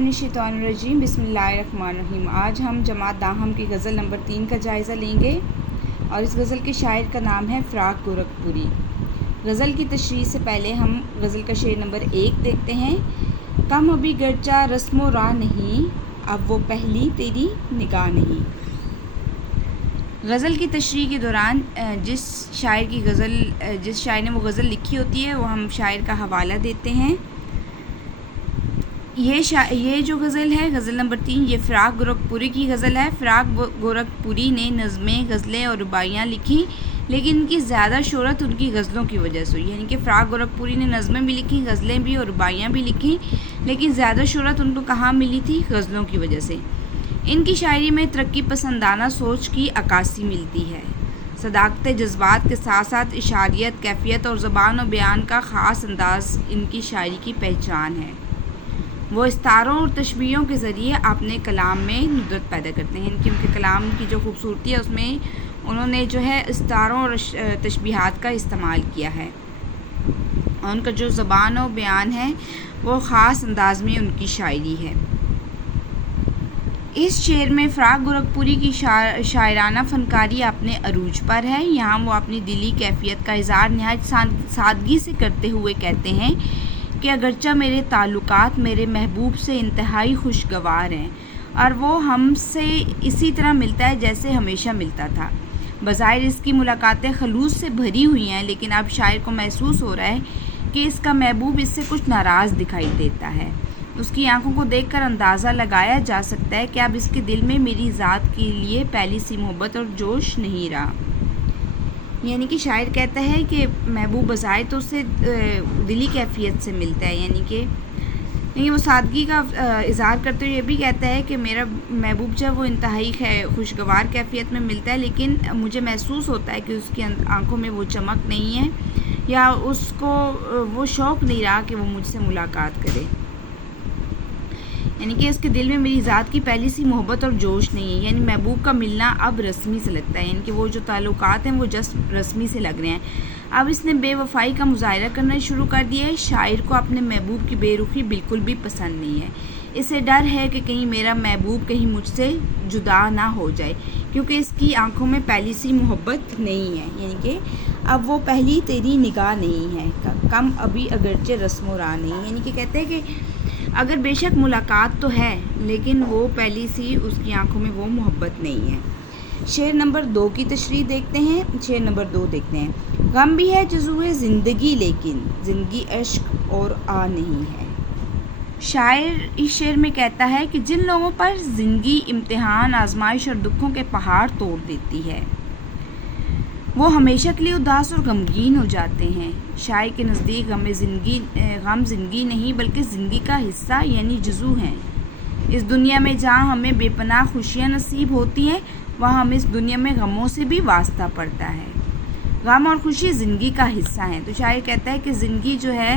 من الشیطان الرجیم بسم اللہ الرحمن الرحیم۔ آج ہم جماعت داہم کی غزل نمبر 3 کا جائزہ لیں گے اور اس غزل کے شاعر کا نام ہے فراق گورکھپوری۔ غزل کی تشریح سے پہلے ہم غزل کا شعر نمبر 1 دیکھتے ہیں۔ کم ابھی گرچہ رسم و راہ نہیں، اب وہ پہلی تیری نگاہ نہیں۔ غزل کی تشریح کے دوران جس شاعر نے وہ غزل لکھی ہوتی ہے وہ ہم شاعر کا حوالہ دیتے ہیں۔ یہ جو غزل ہے غزل نمبر 3 یہ فراق گورکھپوری کی غزل ہے۔ فراق گورکھپوری نے نظمیں، غزلیں اور رباعیاں لکھی، لیکن ان کی زیادہ شہرت ان کی غزلوں کی وجہ سے ہوئی۔ یعنی کہ فراق گورکھپوری نے نظمیں بھی لکھی، غزلیں بھی اور رباعیاں بھی لکھی، لیکن زیادہ شہرت ان کو کہاں ملی تھی؟ غزلوں کی وجہ سے۔ ان کی شاعری میں ترقی پسندانہ سوچ کی عکاسی ملتی ہے۔ صداقت جذبات کے ساتھ ساتھ اشاریت، کیفیت اور زبان و بیان کا خاص انداز ان کی شاعری کی پہچان ہے۔ وہ استعاروں اور تشبیہوں کے ذریعے اپنے کلام میں ندرت پیدا کرتے ہیں۔ ان کے کلام کی جو خوبصورتی ہے اس میں انہوں نے جو ہے استعاروں اور تشبیہات کا استعمال کیا ہے، اور ان کا جو زبان و بیان ہے وہ خاص انداز میں ان کی شاعری ہے۔ اس شعر میں فراق گورکھپوری کی شاعرانہ فنکاری اپنے عروج پر ہے۔ یہاں وہ اپنی دلی کیفیت کا اظہار نہایت سادگی سے کرتے ہوئے کہتے ہیں کہ اگرچہ میرے تعلقات میرے محبوب سے انتہائی خوشگوار ہیں، اور وہ ہم سے اسی طرح ملتا ہے جیسے ہمیشہ ملتا تھا۔ بظاہر اس کی ملاقاتیں خلوص سے بھری ہوئی ہیں، لیکن اب شاعر کو محسوس ہو رہا ہے کہ اس کا محبوب اس سے کچھ ناراض دکھائی دیتا ہے۔ اس کی آنکھوں کو دیکھ کر اندازہ لگایا جا سکتا ہے کہ اب اس کے دل میں میری ذات کے لیے پہلی سی محبت اور جوش نہیں رہا۔ یعنی کہ شاعر کہتا ہے کہ محبوب بظاہر تو اس سے دلی کیفیت سے ملتا ہے، یعنی کہ وہ سادگی کا اظہار کرتے ہوئے یہ بھی کہتا ہے کہ میرا محبوب جو ہے وہ انتہائی خوشگوار کیفیت میں ملتا ہے، لیکن مجھے محسوس ہوتا ہے کہ اس کی آنکھوں میں وہ چمک نہیں ہے، یا اس کو وہ شوق نہیں رہا کہ وہ مجھ سے ملاقات کرے۔ یعنی کہ اس کے دل میں میری ذات کی پہلی سی محبت اور جوش نہیں ہے، یعنی محبوب کا ملنا اب رسمی سے لگتا ہے، یعنی کہ وہ جو تعلقات ہیں وہ جسٹ رسمی سے لگ رہے ہیں۔ اب اس نے بے وفائی کا مظاہرہ کرنا شروع کر دیا ہے۔ شاعر کو اپنے محبوب کی بے رخی بالکل بھی پسند نہیں ہے۔ اسے ڈر ہے کہ کہیں میرا محبوب کہیں مجھ سے جدا نہ ہو جائے، کیونکہ اس کی آنکھوں میں پہلی سی محبت نہیں ہے، یعنی کہ اب وہ پہلی تیری نگاہ نہیں ہے، کم ابھی اگرچہ رسم و راہ نہیں، یعنی کہ کہتے ہیں کہ اگر بے شک ملاقات تو ہے، لیکن وہ پہلی سی اس کی آنکھوں میں وہ محبت نہیں ہے۔ شعر نمبر 2 کی تشریح دیکھتے ہیں۔ شعر نمبر 2 دیکھتے ہیں۔ غم بھی ہے جزوِ زندگی، لیکن زندگی عشق اور آ نہیں ہے۔ شاعر اس شعر میں کہتا ہے کہ جن لوگوں پر زندگی امتحان، آزمائش اور دکھوں کے پہاڑ توڑ دیتی ہے، وہ ہمیشہ کے لیے اداس اور غمگین ہو جاتے ہیں۔ شاعر کے نزدیک غم زندگی نہیں بلکہ زندگی کا حصہ یعنی جزو ہیں۔ اس دنیا میں جہاں ہمیں بے پناہ خوشیاں نصیب ہوتی ہیں، وہاں ہمیں اس دنیا میں غموں سے بھی واسطہ پڑتا ہے۔ غم اور خوشی زندگی کا حصہ ہیں۔ تو شاعر کہتا ہے کہ زندگی جو ہے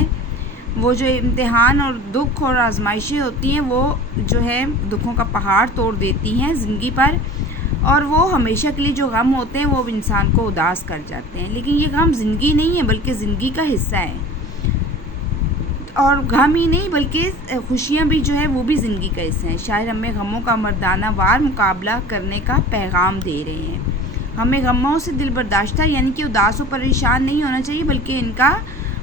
وہ جو امتحان اور دکھ اور آزمائشیں ہوتی ہیں وہ جو ہے دکھوں کا پہاڑ توڑ دیتی ہیں زندگی پر، اور وہ ہمیشہ کے لیے جو غم ہوتے ہیں وہ انسان کو اداس کر جاتے ہیں، لیکن یہ غم زندگی نہیں ہے بلکہ زندگی کا حصہ ہے، اور غم ہی نہیں بلکہ خوشیاں بھی جو ہے وہ بھی زندگی کا حصہ ہیں۔ شاعر ہمیں غموں کا مردانہ وار مقابلہ کرنے کا پیغام دے رہے ہیں۔ ہمیں غموں سے دل برداشتہ یعنی کہ اداس و پریشان نہیں ہونا چاہیے، بلکہ ان کا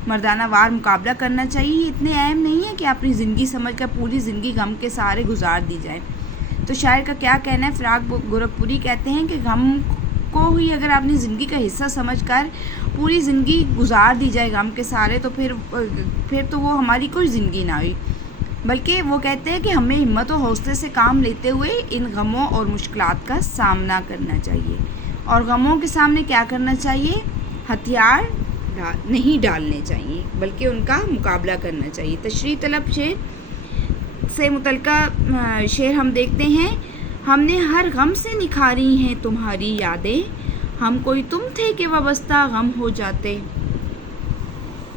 مردانہ وار مقابلہ کرنا چاہیے۔ یہ اتنے اہم نہیں ہے کہ اپنی زندگی سمجھ کر پوری زندگی غم کے سہارے گزار دی جائے۔ تو شاعر کا کیا کہنا ہے؟ فراق گورکھپوری کہتے ہیں کہ غم کو ہی اگر اپنی زندگی کا حصہ سمجھ کر پوری زندگی گزار دی جائے غم کے سہارے، تو پھر تو وہ ہماری کوئی زندگی نہ ہوئی، بلکہ وہ کہتے ہیں کہ ہمیں ہمت و حوصلے سے کام لیتے ہوئے ان غموں اور مشکلات کا سامنا کرنا چاہیے۔ اور غموں کے سامنے کیا کرنا چاہیے؟ ہتھیار نہیں ڈالنے چاہیے، بلکہ ان کا مقابلہ کرنا چاہیے۔ تشریح طلب شعر سے متعلقہ شعر ہم دیکھتے ہیں۔ ہم نے ہر غم سے نکھاری ہیں تمہاری یادیں، ہم کوئی تم تھے کہ وابستہ غم ہو جاتے۔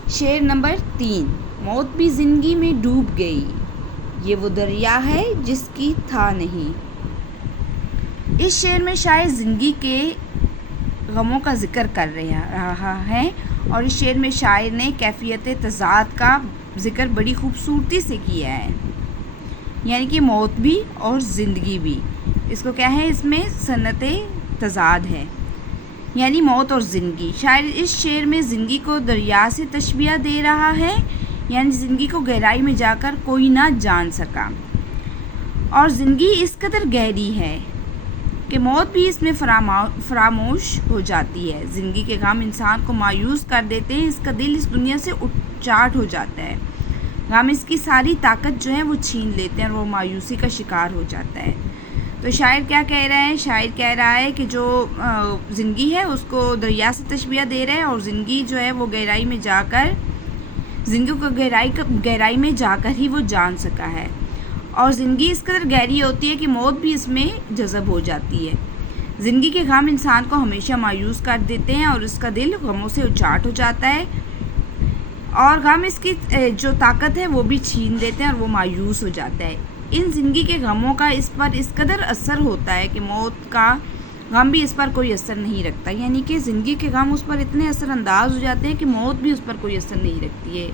شعر نمبر 3۔ موت بھی زندگی میں ڈوب گئی، یہ وہ دریا ہے جس کی تھا نہیں۔ اس شعر میں شاعر زندگی کے غموں کا ذکر کر رہا ہے، اور اس شعر میں شاعر نے کیفیت تضاد کا ذکر بڑی خوبصورتی سے کیا ہے۔ یعنی کہ موت بھی اور زندگی بھی. اس کو کیا ہے، اس میں صنعت تضاد ہے، یعنی موت اور زندگی. شاعر اس شعر میں زندگی کو دریا سے تشبیہ دے رہا ہے، یعنی زندگی کو گہرائی میں جا کر کوئی نہ جان سکا، اور زندگی اس قدر گہری ہے کہ موت بھی اس میں فراموش ہو جاتی ہے. زندگی کے غم انسان کو مایوس کر دیتے ہیں، اس کا دل اس دنیا سے اچاٹ ہو جاتا ہے. غم اس کی ساری طاقت جو ہے وہ چھین لیتے ہیں اور وہ مایوسی کا شکار ہو جاتا ہے. تو شاعر کیا کہہ رہا ہے؟ شاعر کہہ رہا ہے کہ جو زندگی ہے اس کو دریا سے تشبیہ دے رہا ہے، اور زندگی جو ہے وہ گہرائی میں جا کر، زندگی کو گہرائی میں جا کر ہی وہ جان سکا ہے، اور زندگی اس قدر گہری ہوتی ہے کہ موت بھی اس میں جذب ہو جاتی ہے. زندگی کے غم انسان کو ہمیشہ مایوس کر دیتے ہیں اور اس کا دل غموں سے اچاٹ ہو جاتا ہے، اور غم اس کی جو طاقت ہے وہ بھی چھین دیتے ہیں اور وہ مایوس ہو جاتا ہے. ان زندگی کے غموں کا اس پر اس قدر اثر ہوتا ہے کہ موت کا غم بھی اس پر کوئی اثر نہیں رکھتا. یعنی کہ زندگی کے غم اس پر اتنے اثر انداز ہو جاتے ہیں کہ موت بھی اس پر کوئی اثر نہیں رکھتی ہے،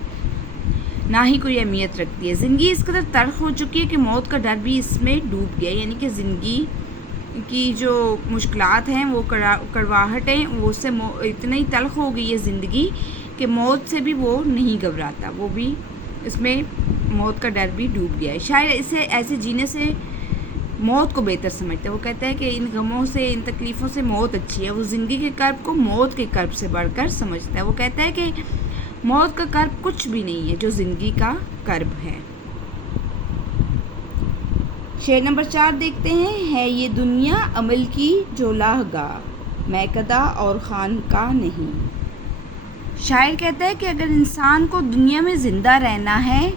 نہ ہی کوئی اہمیت رکھتی ہے. زندگی اس قدر تلخ ہو چکی ہے کہ موت کا ڈر بھی اس میں ڈوب گیا. یعنی کہ زندگی کی جو مشکلات ہیں، وہ کڑواہٹیں، وہ اس سے اتنی تلخ ہو گئی ہے زندگی کہ موت سے بھی وہ نہیں گھبراتا، وہ بھی اس میں موت کا ڈر بھی ڈوب گیا ہے. شاعر اسے ایسے جینے سے موت کو بہتر سمجھتا ہے. وہ کہتا ہے کہ ان غموں سے، ان تکلیفوں سے موت اچھی ہے. وہ زندگی کے کرب کو موت کے کرب سے بڑھ کر سمجھتا ہے. وہ کہتا ہے کہ موت کا کرب کچھ بھی نہیں ہے جو زندگی کا کرب ہے. شعر نمبر 4 دیکھتے ہیں. ہے یہ دنیا عمل کی جو لاہ گاہ، میکدہ اور خانقاہ نہیں. شاعر کہتا ہے کہ اگر انسان کو دنیا میں زندہ رہنا ہے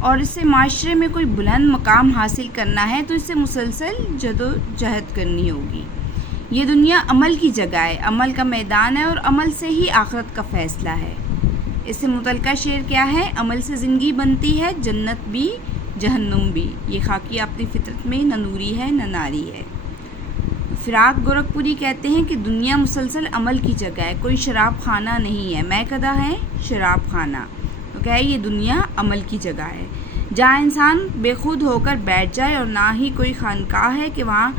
اور اس سے معاشرے میں کوئی بلند مقام حاصل کرنا ہے تو اس سے مسلسل جد و جہد کرنی ہوگی. یہ دنیا عمل کی جگہ ہے، عمل کا میدان ہے، اور عمل سے ہی آخرت کا فیصلہ ہے. اس سے متعلقہ شعر کیا ہے؟ عمل سے زندگی بنتی ہے، جنت بھی جہنم بھی. یہ خاکی اپنی فطرت میں نہ نوری ہے نہ ناری ہے. فراق گورکھپوری کہتے ہیں کہ دنیا مسلسل عمل کی جگہ ہے، کوئی شراب خانہ نہیں ہے. میکدہ ہے شراب خانہ. تو کیا ہے؟ یہ دنیا عمل کی جگہ ہے جہاں انسان بے خود ہو کر بیٹھ جائے، اور نہ ہی کوئی خانقاہ ہے کہ وہاں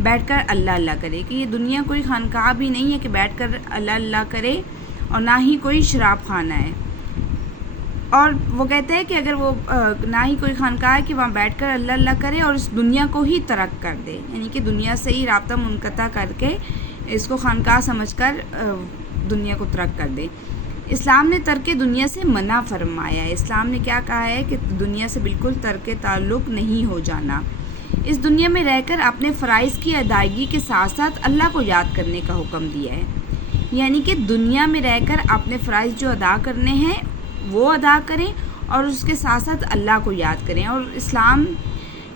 بیٹھ کر اللہ اللہ کرے. کہ یہ دنیا کوئی خانقاہ بھی نہیں ہے کہ بیٹھ کر اللہ اللہ کرے، اور نہ ہی کوئی شراب خانہ ہے. اور وہ کہتے ہیں کہ اگر وہ نہ ہی کوئی خانقاہ ہے کہ وہاں بیٹھ کر اللہ اللہ کرے اور اس دنیا کو ہی ترک کر دے، یعنی کہ دنیا سے ہی رابطہ منقطع کر کے اس کو خانقاہ سمجھ کر دنیا کو ترک کر دے. اسلام نے ترک دنیا سے منع فرمایا ہے. اسلام نے کیا کہا ہے کہ دنیا سے بالکل ترک تعلق نہیں ہو جانا. اس دنیا میں رہ کر اپنے فرائض کی ادائیگی کے ساتھ ساتھ اللہ کو یاد کرنے کا حکم دیا ہے. یعنی کہ دنیا میں رہ کر اپنے فرائض جو ادا کرنے ہیں وہ ادا کریں، اور اس کے ساتھ ساتھ اللہ کو یاد کریں. اور اسلام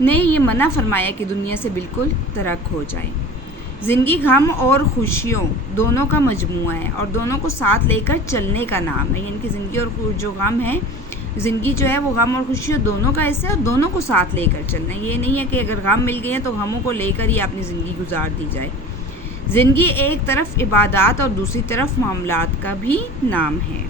نے یہ منع فرمایا کہ دنیا سے بالکل ترک ہو جائے. زندگی غم اور خوشیوں دونوں کا مجموعہ ہے، اور دونوں کو ساتھ لے کر چلنے کا نام ہے. یعنی کہ زندگی اور جو غم ہے، زندگی جو ہے وہ غم اور خوشیوں دونوں کا حصہ ہے، اور دونوں کو ساتھ لے کر چلنا ہے. یہ نہیں ہے کہ اگر غم مل گئے ہیں تو غموں کو لے کر ہی اپنی زندگی گزار دی جائے. زندگی ایک طرف عبادات اور دوسری طرف معاملات کا بھی نام ہے.